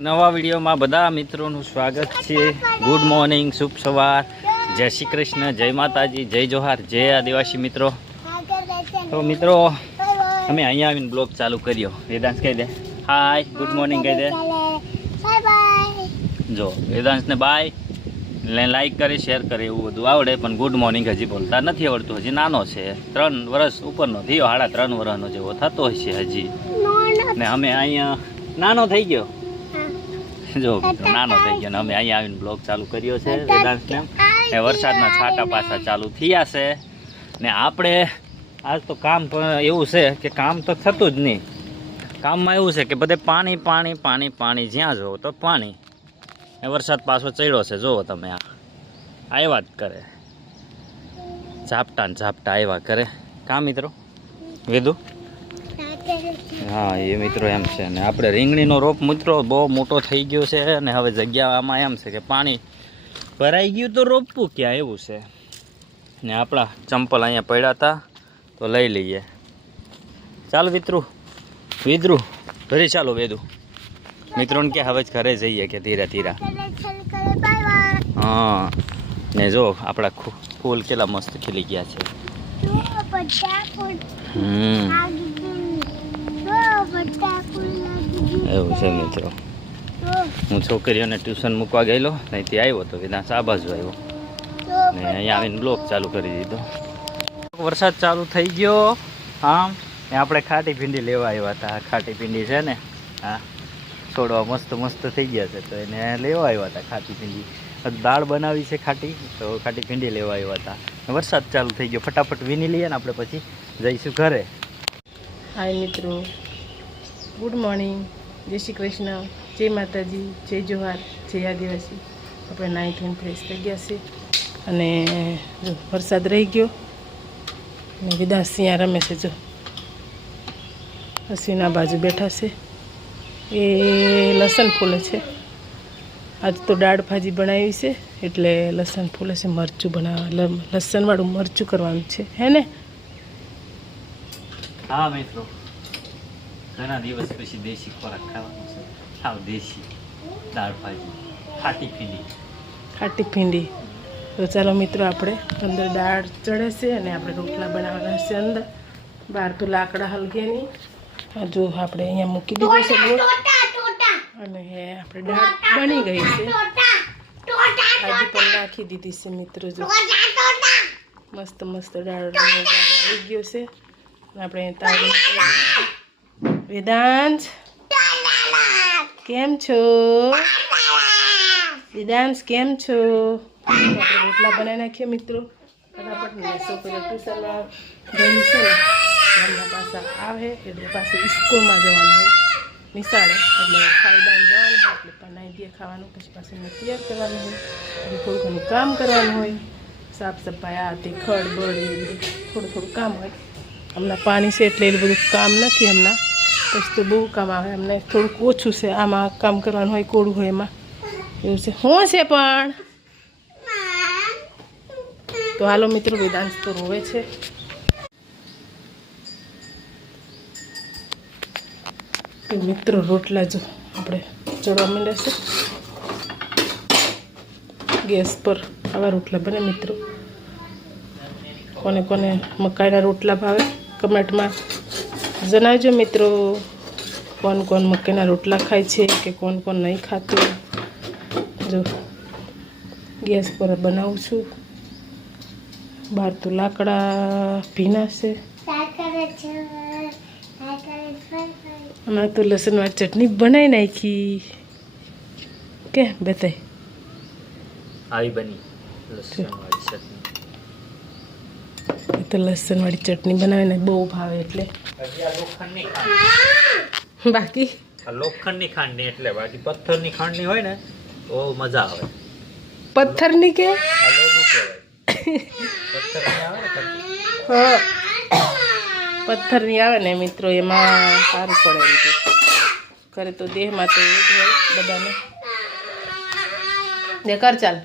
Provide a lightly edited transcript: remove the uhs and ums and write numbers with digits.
નવા વિડીયોમાં બધા મિત્રોનું સ્વાગત છે। ગુડ મોર્નિંગ, શુભ સવાર, જય શ્રી કૃષ્ણ, જય માતાજી, જય જોહાર, જય આદિવાસી મિત્રો। તો મિત્રો અમે અહીંયા આવીને બ્લોગ ચાલુ કર્યો। વેદાંશ કહી દે હાય, ગુડ મોર્નિંગ કહી દે। જો વેદાંશને બાય, લાઈક કરે, શેર કરે એવું બધું આવડે, પણ ગુડ મોર્નિંગ હજી બોલતા નથી આવડતું। હજી નાનો છે, 3 વર્ષ ઉપરનો થયો, 3.5 વર્ષનો જેવો થતો હશે હજી। ને અમે અહીંયા નાનો થઈ ગયો, જો નાનો થઈ ગયો ને અમે અહીંયા આવીને બ્લોગ ચાલુ કર્યો છે વેદાંશને। ને વરસાદના છાંટા પાછા ચાલુ થયા છે ને આપણે આજ તો કામ પણ એવું છે કે કામ તો થતું જ નહીં। કામમાં એવું છે કે બધે પાણી પાણી પાણી પાણી, જ્યાં જુઓ તો પાણી। એ વરસાદ પાછો ચડ્યો છે, જુઓ તમે, આવ્યા જ કરે, ઝાપટા ને ઝાપટા આવ્યા કરે। કાં મિત્રો વેદુ? હા એ મિત્રો એમ છે ને આપણે રીંગણીનો રોપ મિત્રો બહુ મોટો થઈ ગયો છે ને હવે જગ્યા આમાં એમ છે કે પાણી ભરાઈ ગયું તો રોપવું ક્યાં એવું છે। ને આપણા ચંપલ અહીંયા પડ્યા હતા તો લઈ લઈએ। ચાલો વિદ્રુ ઘરે ચાલો વેદુ મિત્રોને કે હવે જ ઘરે જઈએ કે ધીરે ધીરે। હા ને જો આપણા ફૂલ કેટલા મસ્ત ખીલી ગયા છે। એવું છે મિત્રો। હું છોકરીઓને ટ્યુશન મૂકવા ગયેલો, ત્યાંથી આવ્યો તો વિદાંશ આ બાજુ આવ્યો ને અહીંયા આવીને બ્લોક ચાલુ કરી દીધો। વરસાદ ચાલુ થઈ ગયો આમ ને આપણે ખાટી ભીંડી લેવા આવ્યા હતા। ખાટી ભીંડી છે ને, હા છોડવા મસ્ત મસ્ત થઈ ગયા છે તો એને લેવા આવ્યા હતા ખાટી ભીંડી। દાળ બનાવી છે ખાટી, તો ખાટી ભીંડી લેવા આવ્યા હતા। વરસાદ ચાલુ થઈ ગયો, ફટાફટ વીણી લઈએ ને આપણે પછી જઈશું ઘરે। હાય મિત્રો, ગુડ મોર્નિંગ, જય શ્રી કૃષ્ણ, જય માતાજી, જય જોહાર, જય આદિવાસી। આપણે નાહી ધોઈને ફ્રેશ થઈ ગયા છે અને જો વરસાદ રહી ગયો ને વિદાંશ ત્યાં રમે છે। જો હસીના બાજુ બેઠા છે, એ લસણ ફૂલે છે। આજ તો દાળ ભાજી બનાવી છે એટલે લસણ ફૂલે છે, મરચું બનાવવા, લસણવાળું મરચું કરવાનું છે, હે ને? હા મિત્રો, ઘણા દિવસ પછી દેશી ખોરાક ખાવાનો છે, સાવ દેશી દાળ ભાજી, ખાટી ભીંડી। તો ચાલો મિત્રો, આપણે અંદર દાળ ચડે છે અને આપણે રોટલા બનાવવાના છે અંદર। બહાર તો લાકડા હલગે નહીં, જો આપણે અહીંયા મૂકી દીધો છે લોટ અને આપણે દાળ બની ગઈ છે। ભાજી પણ નાખી દીધી છે મિત્રો। જો મસ્ત મસ્ત દાળ આવી ગયો છે। આપણે તાળી વેદાંશ કેમ છો? વેદાંશ કેમ છો? આપણે રોટલા બનાવી નાખીએ મિત્રો ફટાફટ ને। છોકરીઓ ટ્યુશનમાં ગયેલી છે ને, ઘરના પાછા આવે એટલે પાછું સ્કૂલમાં જવાનું હોય, નિશાળે, એટલે ખાઈ બાઈને જવાનું હોય એટલે બનાવી દે ખાવાનું, પછી પાછું તૈયાર કરવાનું હોય, પછી થોડું ઘણું કામ કરવાનું હોય, સાફ સફાઈ આ તે ખડ બળ એ થોડું થોડું કામ હોય। હમણાં પાણી છે એટલે એટલું બધું કામ નથી હમણાં, પછી તો બહુ કામ આવે। અમને થોડુંક ઓછું છે, આમાં કામ કરવાનું હોય, કોળું હોય એમાં એવું છે। શું છે પણ? તો હાલો મિત્રો, વેદાંશ તો રોવે છે। તો મિત્રો રોટલા જો આપણે ચડવા માંડે છે ગેસ પર। આવા રોટલા બને મિત્રો। કોને કોને મકાઈના રોટલા ભાવે કમેન્ટમાં જણાવજો મિત્રો। કોણ કોણ મકાઈના રોટલા ખાય છે કે કોણ કોણ નહીં ખાતું। જો ગેસ પર બનાવું છું, બહાર તો લાકડા ભીના છે। હમણાં તો લસણવાળી ચટણી બનાવી નાખી, કે બતાય આવી બની લસણવાળી ચટણી। તો લસણવાળી ચટણી બનાવીને બહુ ભાવે એટલે બાકી લોખંડની ખાંડની એટલે, બાકી પથ્થરની ખાંડની હોય ને તો મજા આવે। પથ્થરની કે પથ્થરની આવે ને મિત્રો, એમાં સારું પડે એમ કે કરે તો દેહમાં તો એવું જ હોય બધાને। કર ચાલ।